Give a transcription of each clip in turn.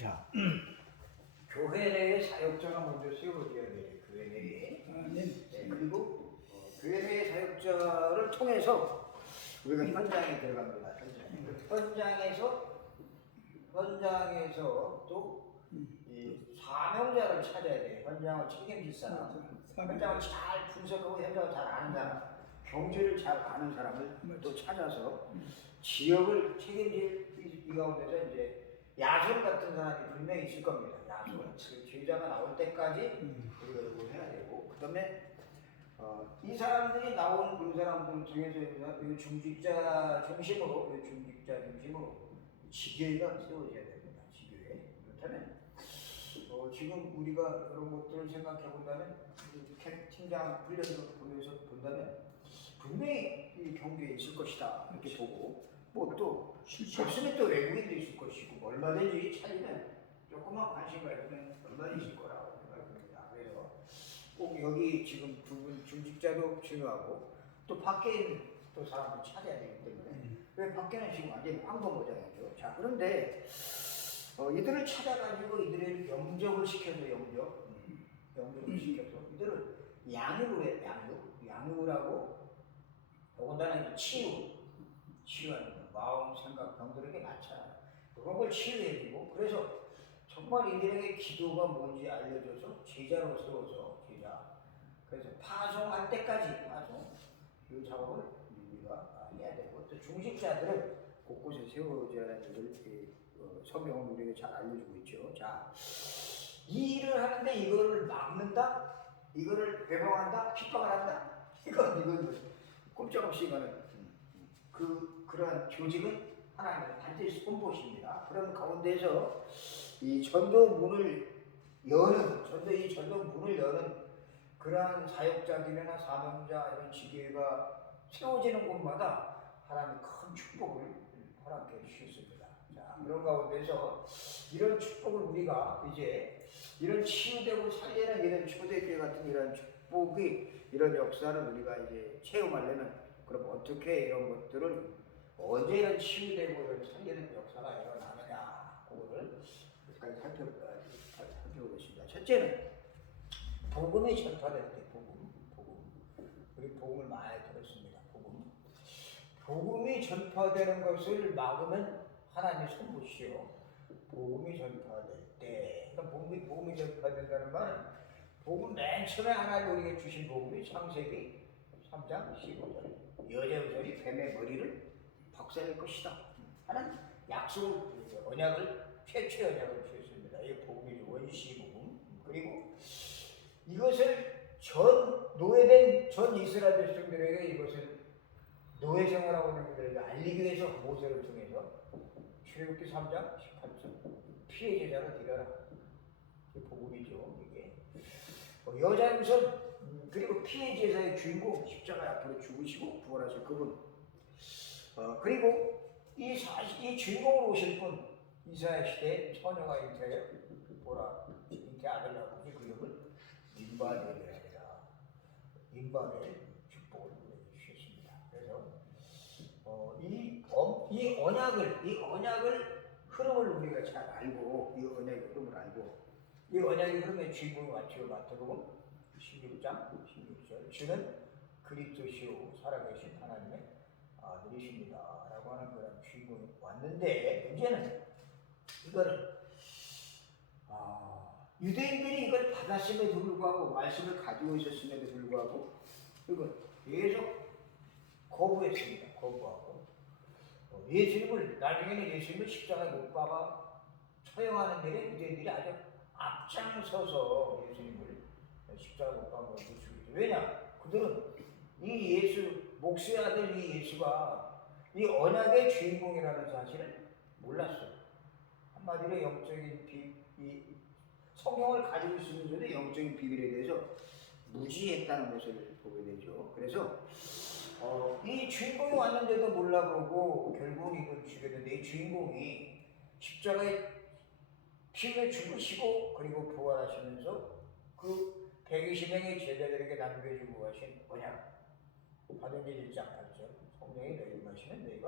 자, 교회 내에 사역자가 먼저 세워져야 돼요. 교회 내에. 네, 그리고 교회 내의 사역자를 통해서 우리가 현장에 들어갑니다. 현장에서 또 이 사명자를 찾아야 돼요. 현장을 책임질 사람, 현장을 잘 분석하고 현장을 잘 아는 사람, 경제를 잘 아는 사람을 또 찾아서 지역을 책임질 이 가운데서 이제 야손 같은 사람이 분명히 있을 겁니다. 야손, 제자가 나올 때까지 우리가 이걸 해야 되고, 그 다음에 이 사람들이 나온 그 사람들을 통해서 이 중직자 중심으로 지교회가 세워져야 됩니다. 지교회. 그렇다면 지금 우리가 그런 것들을 생각해 본다면, 팀장 훈련을 보면서 본다면 분명히 이 경주에 있을 것이다 이렇게 보고, 뭐 또 없으면 또 외국인도 있을 것이고, 얼마든지 차이는 조금만 관심 가지면 얼마든지 있을 거라고 생각합니다. 그래서 꼭 여기 지금 두 분 중직자도 중요하고, 또 밖에 있는 또 사람을 찾아야 되기 때문에 왜 밖에는 지금 완전히 황금모장이죠. 자, 그런데 이들을 찾아가지고 이들을 영접을 시켜서 영접을 시켜서 이들을 양육을 해. 양육을 더군다나 치유하는 거. 마음, 생각, 병들에게 맞춰 그런 걸 치유해주고, 그래서 정말 이들에게 기도가 뭔지 알려줘서 제자로 세워서 그래서 파송할 때까지 이 작업을 우리가 해야 되고, 또 중직자들은 곳곳에 세워져야 하는 것을 성경은 우리에게 잘 알려주고 있죠. 자, 이 일을 하는데 이거를 막는다, 이거를 배방한다, 핍박을 한다, 이건 꼼짝없이 이거는 그러한 조직은 하나님의 반드시 손보십니다. 그런 가운데서 이 전도 문을 여는 그러한 사역자들이나 사명자 이런 지교회가 세워지는 곳마다 하나님의 큰 축복을 허락해 주셨습니다. 자, 그런 가운데서 이런 축복을 우리가 이제 이런 치유되고 살리는 이런 초대교회 같은 이런 축복이, 이런 역사를 우리가 이제 체험하려면, 그럼 어떻게 이런 것들을 언제 이런 치유되고 이런 살리는 역사가 일어나느냐, 그거를 여기까지 살펴보겠습니다. 첫째는 복음이 전파될 때, 우리 복음을 많이 들었습니다. 복음이 전파되는 것을 막으면 하나님의 손보시오. 복음이 전파될 때, 그러니까 복음이 전파된다는 말은, 복음 맨 처음에 하나님 우리에게 주신 복음이 창세기 3장 15절, 여자우설이 뱀의 머리를 박살낼 것이다 하는 언약을, 최초 언약을 주셨습니다. 이 복음이 원시 복음. 그리고 이것을 노예된 전 이스라엘 백성들에게 이것을 노예 생활하고 있는 분들에게 알리기 위해서 모세를 통해서 출애굽기 3장 18절 피해 제자를 드려라. 이게 복음이죠. 이게 여자 우선, 그리고 피해 제사의 주인공, 십자가에 앞으로 죽으시고 부활하실 그분, 그리고 이 주인공으로 오실 분, 이사야 시대에 처녀가 잉태 아들 낳고 그 이름을 임마누엘이라 해라. 임마누엘 축복을 주셨습니다. 그래서 이 언약을 흐름을 우리가 잘 알고, 이 언약의 흐름의 주인공이 왔죠. 마태복음 16장 16절, 주는 그리스도시요 살아계신 하나님의 아들이십니다 라고 하는 그런 주인공이 왔는데, 문제는 이거를 유대인들이 이걸 받았음에도 불구하고, 말씀을 가지고 있었음에도 불구하고 이걸 계속 거부했습니다. 거부하고 나중에는 예수님을 십자가에 못 박아 처형하는 일에 유대인들이 아주 앞장서서 예수님을 십자가에 못 박아 죽이죠. 왜냐? 그들은 목수의 아들 이 예수가 이 언약의 주인공이라는 사실을 몰랐어요. 한마디로 영적인 성경을 가지고 있으면서도 영적인 비밀에 대해서 무지했다는 것을 보게 되죠. 그래서 이 주인공이 왔는데도 몰라보고 결국은 이걸 죽였는데, 이 주인공이 십자가에 피 흘려 죽으시고 그리고 부활하시면서 그 120명의 제자들에게 남겨주고 하신 언약, 사도행전 1장 8절, 성령이 너희를 임하시면 너희가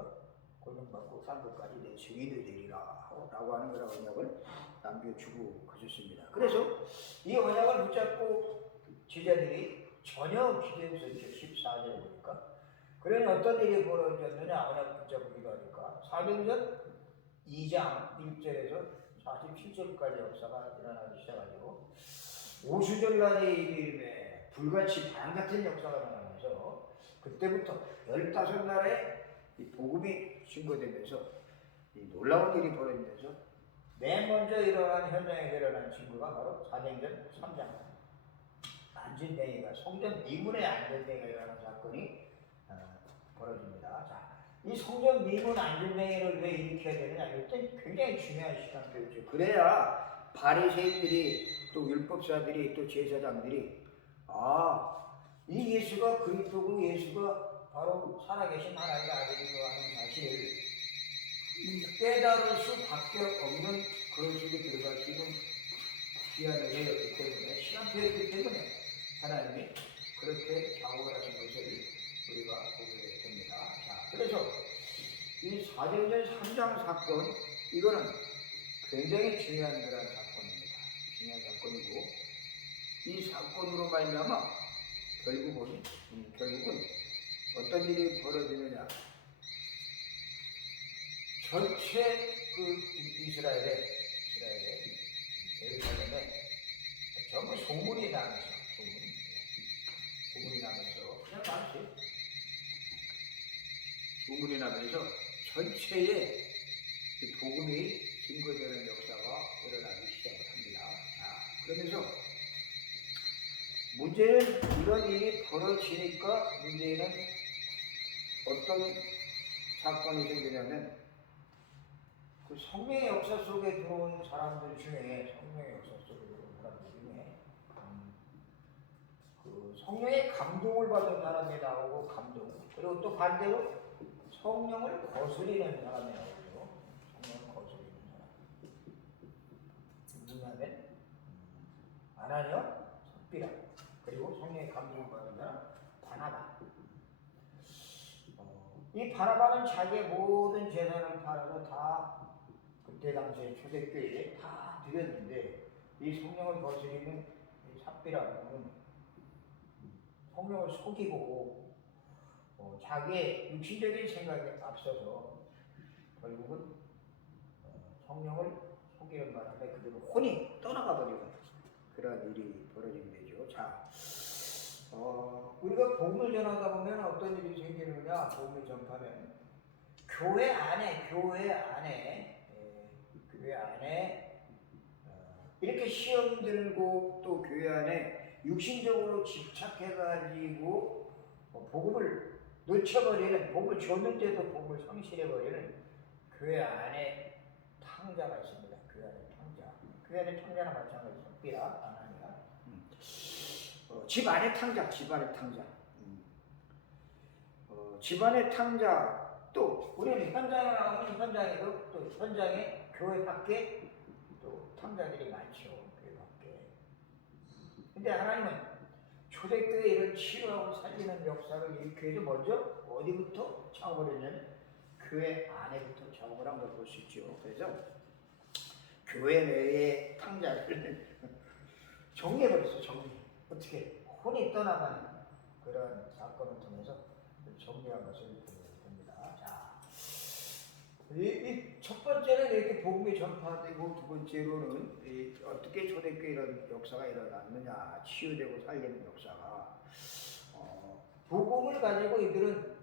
고난받고 산 것까지 내 증인이 되리라 라고 하는 그런 언약을 남겨주고 가셨습니다. 그래서 이 언약을 붙잡고 제자들이 전혀 기대 없었죠. 14절에 보니까. 그러니 어떤 일이 벌어졌느냐, 언약 붙잡고 기도하니까. 사도행전 2장 1절에서 47절까지 역사가 일어나기 시작하죠. 오수절날의 이름에 불같이 바람 같은 역사가 일어나면서 그때부터 15날에 이 복음이 증거되면서 이 놀라운 일이 벌어지면서 맨 먼저 일어난 현장에 일어난 증거가 바로 사도행전 3장 안전뱅이가 성전 미문에 안전뱅이가 일어나는 사건이 벌어집니다. 자, 이 성전 미문 안전뱅이를 왜 일으켜야 되느냐? 이때 굉장히 중요한 시간표죠. 그래야 바리새인들이 또 율법사들이 또 제사장들이 이 예수가 그리스도고 예수가 바로 살아계신 하나님의 아들이고 하는 사실을 깨달을 수밖에 없는 그런 속에 들어갈 수 있는 기한을 내렸기 때문에 시간표였기 때문에 하나님이 그렇게 작업을 하신 것을 우리가 보게 됩니다. 자, 그래서 이 사도행전 3장 사건 이거는 굉장히 중요한 그런 사건입니다. 중요한 사건이고 이 사건으로 말미암아 결국은 어떤 일이 벌어지느냐? 전체 그 이스라엘의 예루살렘에 전부 소문이 나면서 그냥 말이지. 소문이 나면서 전체에 복음이 증거되는 역사가 일어나기 시작을 합니다. 자, 그러면서 문제는 이런 일이 벌어지니까 문제는 어떤 사건이 생기냐면 그 성령의 역사 속에 들어온 사람들 중에 그 성령의 감동을 받은 사람이 나오고 그리고 또 반대로 성령을 거스리는 사람이 나오죠. 성령을 거스리는 사람 누구냐면 아나니아, 삽비라 그리고 성령의 감동을 받은 사람 바나바. 이 바나바는 자기의 모든 재산을 팔아서 다 그때 당시에 초대교회에 다 드렸는데 이 성령을 거스리는 삽비라는 성령을 속이고 자기의 육신적인 생각에 앞서서 결국은 성령을 속이는 바람에 그대로 혼이 떠나가 버리는 그런 일이 벌어지게 되죠. 자, 우리가 복음을 전하다 보면 어떤 일이 생기느냐? 복음을 전파는 교회 안에 이렇게 시험 들고 또 교회 안에 육신적으로 집착해가지고 복음을 놓쳐버리는, 복음을 줬는데도 복음을 상실해버리는 교회 안에 탕자가 있습니다. 교회 안에 탕자나 마찬가지입니다. 삐라, 아나니아. 집 안에 탕자. 집안의 탕자, 또 우리는 현장에 나가면 현장에 교회 밖에 또 탕자들이 많죠. 교회 밖에. 근데 하나님은 초대교회 이런 치유하고 살리는 역사를 일으켜서 먼저 어디부터 창업을 했냐면 교회 안에부터 창업을 한 걸 볼 수 있죠. 그래서 교회 내의 탕자를 정리해버렸어. 어떻게 혼이 떠나가는 그런 사건을 통해서 정리한 것을 봅니다. 자, 이 첫 번째는 이렇게 복음이 전파되고 두 번째로는 어떻게 초대교회 이런 역사가 일어났느냐, 치유되고 살리는 역사가 복음을 가지고 이들은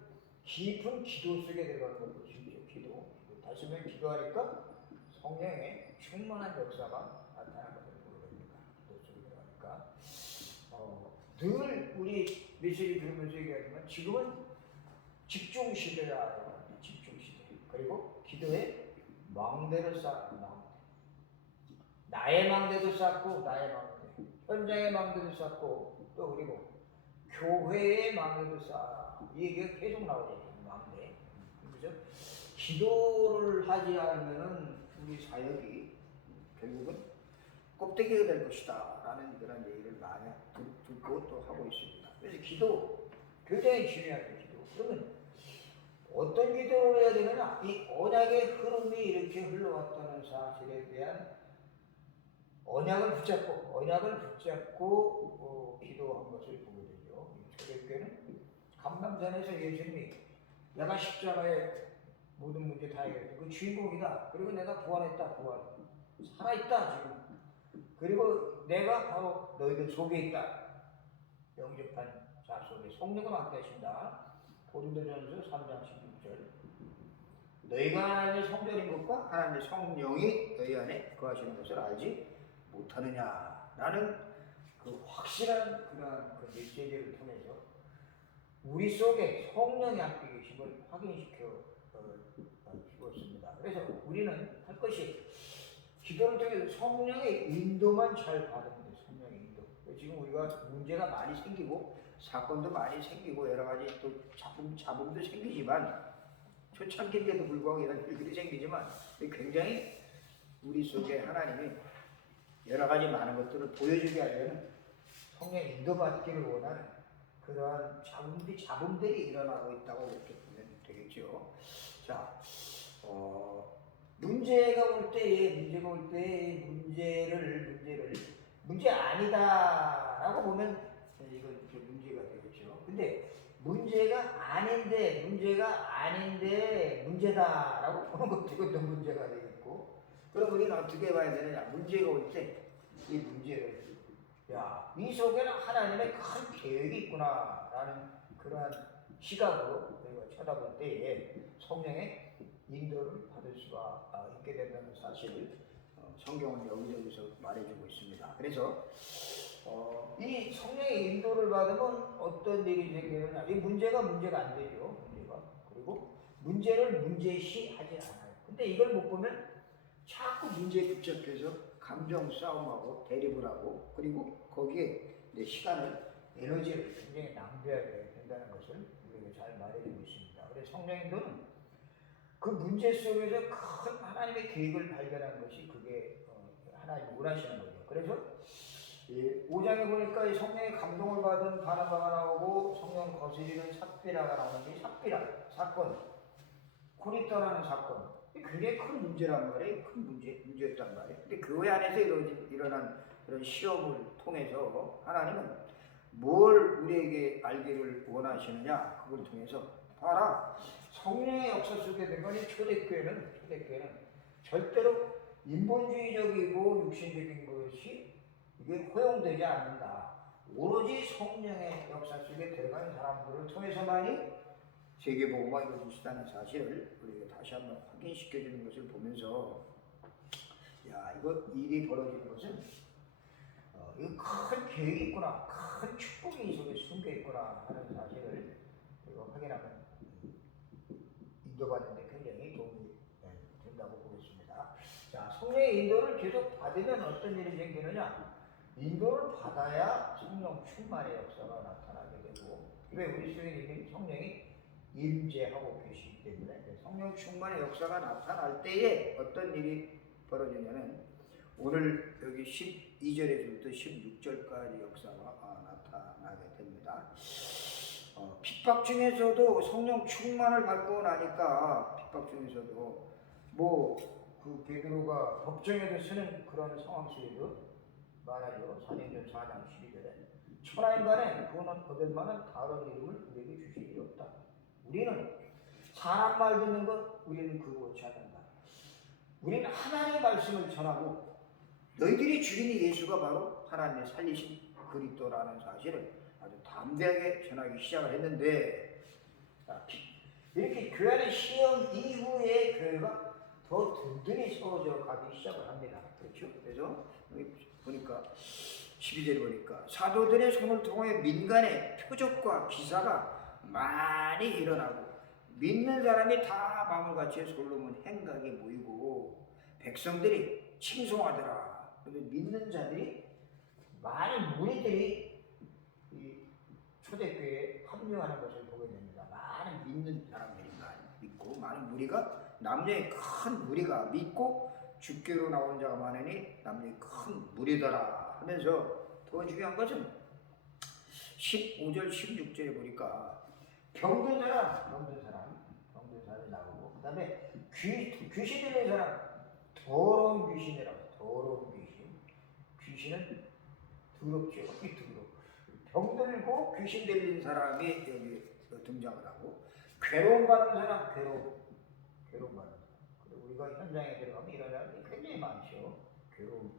깊은 기도 속에 들어가는 걸 볼 수 있죠. 기도. 다시 한번 기도하니까 성령의 충만한 역사가 나타나는 것을 보게 됩니다. 기도 속에 들어가니까 늘 우리 메시지 들으면서 얘기하지만 지금은 집중 시대다. 집중 시대. 그리고 기도에 망대를 쌓는 망대. 나의 망대도 쌓고 나의 망대. 현장의 망대도 쌓고 또 그리고 교회의 망대도 쌓아. 이 얘기가 계속 나오죠. 망대. 그죠? 기도를 하지 않으면은 우리 사역이 결국은 껍데기가 될 것이다. 라는 그런 얘기를 많이 듣고 또 하고 있습니다. 그래서 기도 굉장히 중요하죠. 기도. 그러면 어떤 기도를 해야 되느냐? 이 언약의 흐름이 이렇게 흘러왔다는 사실에 대한 언약을 붙잡고 기도한 것을 보게 되죠. 초대교회는 감람산에서 예수님이 내가 십자가에 모든 문제 다 해결했다. 그 주인공이다. 그리고 내가 부활했다. 살아있다 지금. 그리고 내가 바로 너희들 속에 있다. 영접한 자 속에 성령을 함께 하신다. 고린도전서 3장 16절. 너희가 하나님의 성전인 것과 하나님의 성령이 너희 안에 거하시는 것을 알지 못하느냐라는 그 확실한 그러한 그 메시지를 통해서 우리 속에 성령이 함께 계심을 확인시켜 주었습니다. 그래서 우리는 할 것이 기도를 통해서 성령의 인도만 잘 받으면 돼요. 성령의 인도. 지금 우리가 문제가 많이 생기고 사건도 많이 생기고 여러 가지 또 잡음도 생기지만 초창기인데도 불구하고 이런 일들이 생기지만 굉장히 우리 속에 하나님이 여러 가지 많은 것들을 보여주게 하려는 성령의 인도받기를 원하는 그러한 잡음들이 일어나고 있다고 이렇게 보면 되겠죠. 자, 문제가 올 때에 문제 아니다라고 보면 이건 좀 문제가 되겠죠. 근데 문제가 아닌데 문제다라고 보는 것도 이것도 문제가 되겠고. 그럼 우리는 어떻게 봐야 되느냐? 문제가 올 때 이 문제를 이 속에는 하나님의 큰 계획이 있구나라는 그러한 시각으로 우리가 쳐다볼 때에 성령의 인도를 받을 수가 있게 된다는 사실을 성경은 여기저기서 말해주고 있습니다. 그래서 이 성령의 인도를 받으면 어떤 일이 생기느냐? 이 문제가 안 되죠. 그리고 문제를 문제시하지 않아요. 근데 이걸 못 보면 자꾸 문제에 붙잡혀서 감정 싸움하고 대립을 하고 그리고 거기에 내 시간을 에너지를 굉장히 낭비하게 된다는 것을 우리가 잘 말해주고 있습니다. 그래서 성령 인도는 그 문제 속에서 큰 하나님의 계획을 발견한 것이 그게 하나님이 원하시는 거죠. 그래서 5장에 보니까 이 성령의 감동을 받은 바나바가 나오고 성령을 거스리는 삽비라가 나오는데 삽비라 사건, 코리토라는 사건 굉장히 큰 문제란 말이에요. 큰 문제였단 말이에요. 근데 그 안에서 일어난 그런 시험을 통해서 하나님은 뭘 우리에게 알기를 원하시느냐 그걸 통해서 봐라. 성령의 역사 속에 된 거니 초대교회는 절대로 인본주의적이고 육신적인 것이 이게 허용되지 않는다. 오로지 성령의 역사 속에 들어간 사람들을 통해서만이 세계복음화 이루어질 수 있다는 사실을 우리가 다시 한번 확인시켜주는 것을 보면서 이거 일이 벌어지는 것은 이거 큰 계획이 있구나, 큰 축복이 이 속에 숨겨 있구나 하는 사실을 우리가 확인하면 인도받는 데 굉장히 도움이 된다고 보겠습니다. 자, 성령의 인도를 계속 받으면 어떤 일이 생기느냐? 인도를 받아야 성령 충만의 역사가 나타나게 되고, 왜 우리 속에 이미 성령이 임재하고 계시기 때문에 성령 충만의 역사가 나타날 때에 어떤 일이 벌어지냐면 오늘 여기 12절에서부터 16절까지 역사가 나타나게 됩니다. 핍박 중에서도 성령 충만을 받고 나니까 핍박 중에서도 그 베드로가 법정에도 쓰는 그런 상황 속에도 말하죠. 사도행전 4장 12절에 천하인간에 구원을 얻을 만한 다른 이름을 우리에게 주신 일이 없다. 우리는 사람 말 듣는 것 우리는 그거 옳지 않는다. 우리는 하나님의 말씀을 전하고 너희들이 주인이 예수가 바로 하나님의 살리신 그리스도라는 사실을 아주 담대하게 전하기 시작을 했는데 이렇게 교회 안의 시험 이후에 교회가 더 든든히 세워져 가기 시작을 합니다. 그렇죠? 그래서 보니까 12절에 보니까 사도들의 손을 통해 민간의 표적과 기사가 많이 일어나고 믿는 사람이 다 마음을 같이 솔로몬 행각에 모이고 백성들이 칭송하더라. 그런데 믿는 자들이 많은 무리들이 이 초대교회에 합류하는 것을 보게 됩니다. 많은 믿는 사람들이 믿고 많은 무리가 남녀의 큰 무리가 믿고 주께로 나오는 자가 많으니 남녀의 큰 무리더라 하면서 더 중요한 것은 15절 16절에 보니까 병든 사람이 나오고 그 다음에 귀신 들린 사람 더러운 귀신이라고 더러운 귀신 귀신은 더럽죠. 이 더럽. 병들고 귀신 들린 사람이 여기 등장을 하고 괴로움 받는 사람 괴로움 받는 사람. 그리고 우리가 현장에 들어가면 이런 사람이 굉장히 많죠. 괴로움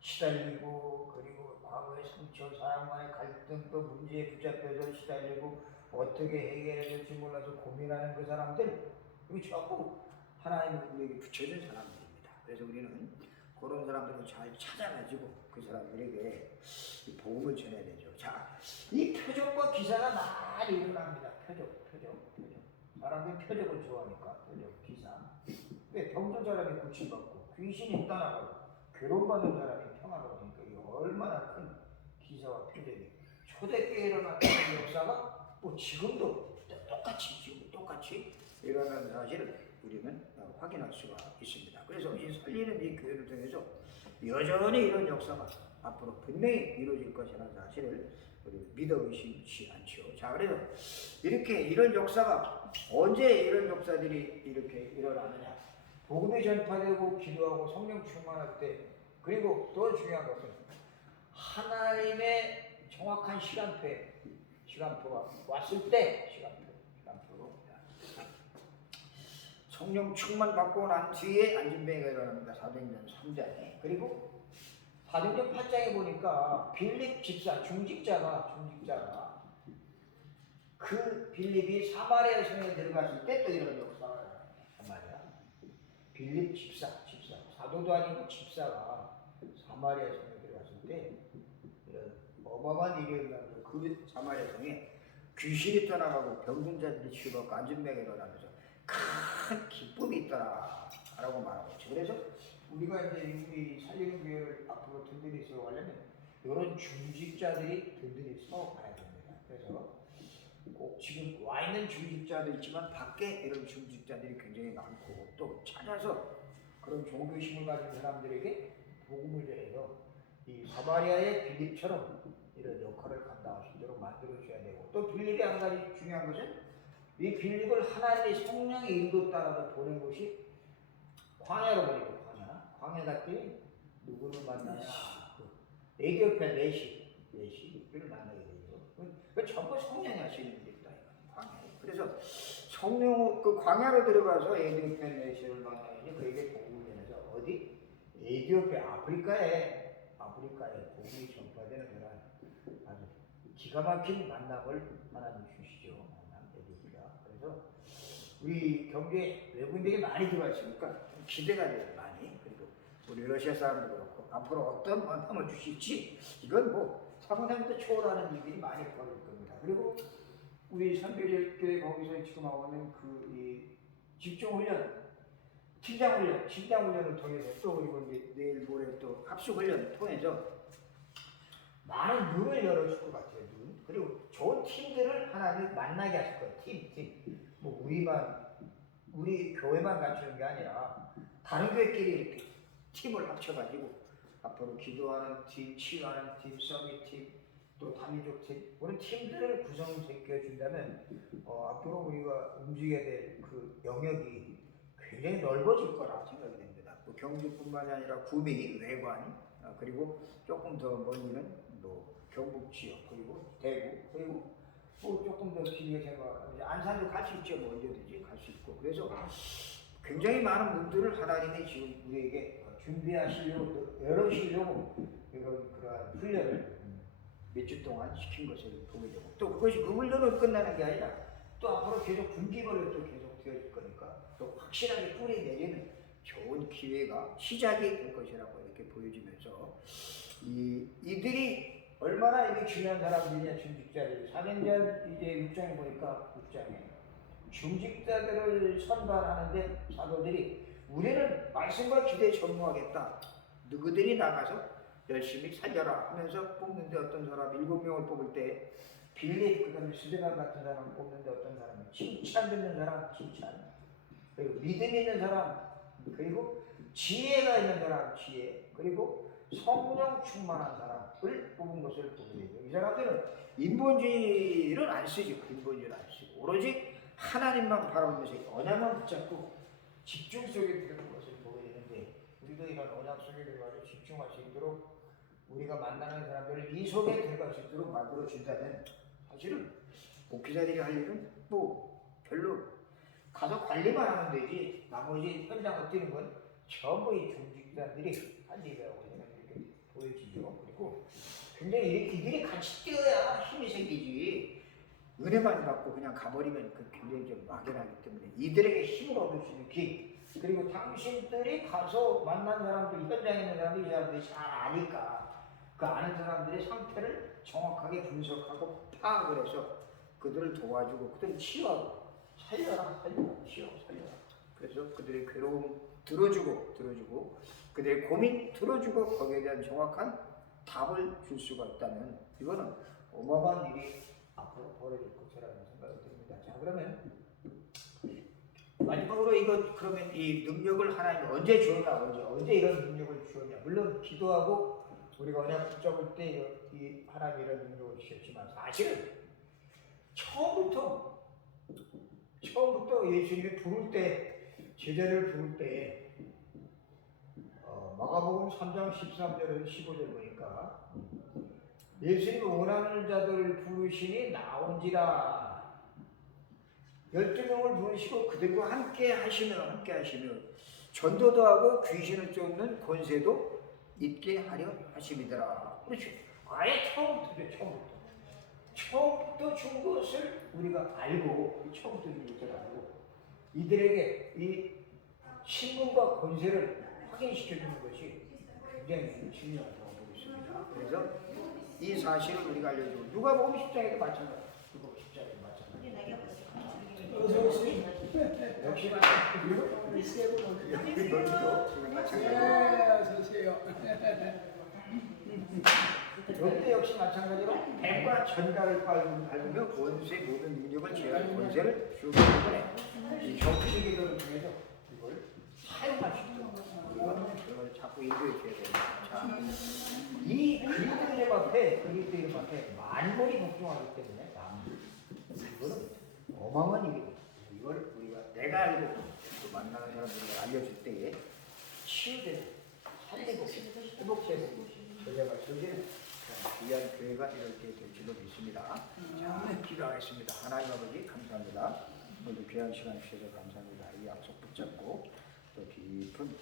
시달리고 그리고 과거의 상처 사람 간의 갈등 또 문제에 붙잡혀서 시달리고 어떻게 해결해야 될지 몰라서 고민하는 그 사람들 이거 전부 하나님의 우리에게 붙여준 사람들입니다. 그래서 우리는 그런 사람들을 잘 찾아가지고 그 사람들에게 이 복음을 전해야 되죠. 자, 이 표적과 기사가 많이 일어납니다. 표적. 사람들이 표적을 좋아하니까 표적, 기사. 왜 병든 사람이 고침받고 귀신이 떠나가고 괴로움받는 사람이 평화가 오니까 이게 얼마나 큰 기사와 표적이 초대교회에 일어났던 역사가 뭐 지금도 똑같이 일어나는 사실을 우리는 확인할 수가 있습니다. 그래서 이 살리는 이 교회를 통해서 여전히 이런 역사가 앞으로 분명히 이루어질 것이라는 사실을 우리 믿어 의심치 않죠. 자, 그래서 이렇게 이런 역사가 언제 이런 역사들이 이렇게 일어나느냐? 복음이 전파되고 기도하고 성령 충만할 때 그리고 더 중요한 것은 하나님의 정확한 시간표가 왔을 때 시간표로 성령 충만 받고 난 뒤에 안진뱅이가 일어납니다. 사도행전 3장에. 그리고 사도행전 8장에 보니까 빌립 집사 중직자가 그 빌립이 사마리아 성에 들어갔을 때 또 이런 역사가 일어납니다. 사마리아 빌립 집사 사도도 아니고 집사가 사마리아 성에 들어갔을 때 이런 어마어마한 일이 일어나면서 그 사마리아 성에 귀신이 떠나가고 병든 자들이 치유받고 안진뱅이가 일어나면서 큰 기쁨이 있더라라고 말하고 있죠. 그래서 우리가 이제 우리 살리는 교회를 앞으로 든든히 세워가려면 이런 중직자들이 든든히 세워가야 됩니다. 그래서 꼭 지금 와 있는 중직자도 있지만 밖에 이런 중직자들이 굉장히 많고 또 찾아서 그런 종교심을 가진 사람들에게 복음을 전해서 이 사마리아의 빌립처럼 이런 역할을 감당할 수 있도록 만들어줘야 되고 또 빌립이 한 가지 중요한 것은 이 빌립을 하나님의 성령의 인도 따라서 보낸 곳이 광야로 보내고 광야 갔더니 누구를 만나냐 에디오피아 내시를 만나게 되죠. 그 전부 성령이 하시는 일이다. 광야에. 그래서 성령 그 광야로 들어가서 에디오피아 내시를 만나니 그에게 복음을 전해서 어디 에디오피아 아프리카에 복음이 전파되는 그런 아주 기가 막힌 만남을 하나님 주시죠. 에디오피아. 그래서 우리 경주에 외국인들이 많이 들어와 있으니까 기대가 돼요. 많이. 그리고 우리 러시아 사람도 그렇고 앞으로 어떤 만남을 주실지 이건 뭐 상상도 초월하는 일들이 많이 벌어질 겁니다. 그리고 우리 선별교회 거기서 지금 하고 있는 그 집중훈련, 팀장훈련을 통해서 또 그리고 이제 내일 모레 또 합숙훈련을 통해서 많은 눈을 열어줄 것 같아요. 눈. 그리고 좋은 팀들을 하나님 만나게 하실 거예요. 팀. 뭐 우리 교회만 갖추는 게 아니라 다른 교회끼리 이렇게 팀을 합쳐가지고 앞으로 기도하는 팀, 치유하는 팀, 서밋팀, 또 다민족 팀, 그런 팀들을 구성시켜 준다면 앞으로 우리가 움직여야 될 그 영역이 굉장히 넓어질 거라 생각이 됩니다. 또 경주뿐만이 아니라 구미, 외관, 그리고 조금 더 멀리는 뭐 경북 지역, 그리고 대구, 그리고 또 조금 더 길게 생각하면 안산도 갈 수 있죠. 뭐 언제든지 갈 수 있고. 그래서 굉장히 많은 분들을 하나님이 지금 우리에게 준비하시려고 열어주시려고 이런 그러한 훈련을 몇 주 동안 시킨 것을 보게 되고 또 그것이 그 훈련으로 끝나는 게 아니라 또 앞으로 계속 분기별로 또 계속 되어질 거니까 또 확실하게 뿌리 내리는 좋은 기회가 시작이 될 것이라고 이렇게 보여지면서 이들이 얼마나 이게 중요한 사람들이냐 중직자들이 사도행전 이제 6장에 보니까 6장에 중직자들을 선발하는데 사도들이 우리는 말씀과 기대에 전무하겠다. 누구들이 나가서 열심히 살려라 하면서 뽑는데 어떤 사람 7명을 뽑을 때 빌립 그다음에 스데반 같은 사람 뽑는데 어떤 사람은 칭찬 듣는 사람 칭찬 그리고 믿음 있는 사람 그리고 지혜가 있는 사람 지혜 그리고 성령 충만한 사람을 뽑은 것을 보게 되죠. 이 사람들은 인본주의를 안 쓰죠. 인본주의를 안 쓰고 오로지 하나님만 바라보면서 언약만 붙잡고 집중 속에 들어간 것을 보게 되는데 우리도 이런 언약 속에 들어가서 집중할 수 있도록 우리가 만나는 사람들을 이 속에 들어갈 수 있도록 만들어 준다면 사실은 목회자들이 할 일은 뭐 별로 가서 관리만 하면 되지 나머지 현장을 뛰는 건 전부 이 중직자들이 할 일이라고 저는 이렇게 보여지죠. 그리고 굉장히 이들이 같이 뛰어야 힘이 생기지 은혜만 받고 그냥 가버리면 그 굉장히 좀 막연하기 때문에 이들에게 힘을 얻을 수 있는 길 그리고 당신들이 가서 만난 사람들 현장에 있는 사람들이 이 사람들이 잘 아니까 그 아는 사람들의 상태를 정확하게 분석하고 파악을 해서 그들을 도와주고 그들을 치유하고 살려라 치유하고 살려라 그래서 그들의 괴로움 들어주고 그들의 고민 들어주고 거기에 대한 정확한 답을 줄 수가 있다면 이거는 어마어마한 일이 앞으로 벌어질 것이라는 생각이 듭니다. 자 그러면 마지막으로 이거 그러면 이 능력을 하나님 언제 주었나 언제 이런 능력을 주었냐 물론 기도하고 우리가 언약 붙잡을 때 이 하나님 이런 능력을 주셨지만 사실은 처음부터 예수님이 부를 때 제자를 부를 때 마가복음 3장 13절에서 15절 보니까 예수님이 원하는 자들을 부르시니 나온지라 12명을 부르시고 그들과 함께 하시며 전도도 하고 귀신을 쫓는 권세도 있게 하려 하심이더라. 그렇죠. 아예 처음부터 준 것을 우리가 알고 처음부터 준 것을 알고 이들에게 이 신분과 권세를 확인시켜주는 것이 굉장히 중요하다고 보고 있습니다. 그래서 이 사실을 우리가 알려주고 누가복음 10장에도 마찬가지예요. 누가복음 10장에도 마찬가지예요. 역시 마찬가지고 여기도 지금 마찬가지예요. 롯데 역시 마찬가지로 뱀과 전갈을 밟으며 원수의 모든 능력을 제어할 권세를 주기 때문에 이 정치적 기도를 통해서 이걸 사용할 수 있도록 이걸 자꾸 인도해 줘야 됩니다. 자, 이 그리스도 이름 앞에 만물이 복종하기 때문에 이거는 어마어마한 일입니다. 이걸 우리가 내가 알고 또 만나는 사람들에게 알려줄 때에 치유되고 살리고 회복되고 제자가 저기는 귀한 교회가 이렇게 될 줄로 믿습니다. 자, 기도하겠습니다. 하나님 아버지 감사합니다. 오늘 귀한 시간 주셔서 감사합니다. 이 약속 붙잡고 또 깊은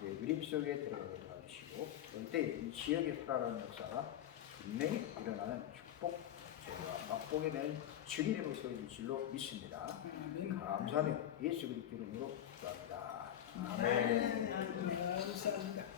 기도의 누림 속에 들어가게 도와주시고 그때 이 지역에 살아가는 역사가 분명히 일어나는 축복 제가 맛보게 된 주님의 모습일 줄로 믿습니다. 감사하며 예수 그리스도 이름으로 기도합니다. 아멘. 감사합니다.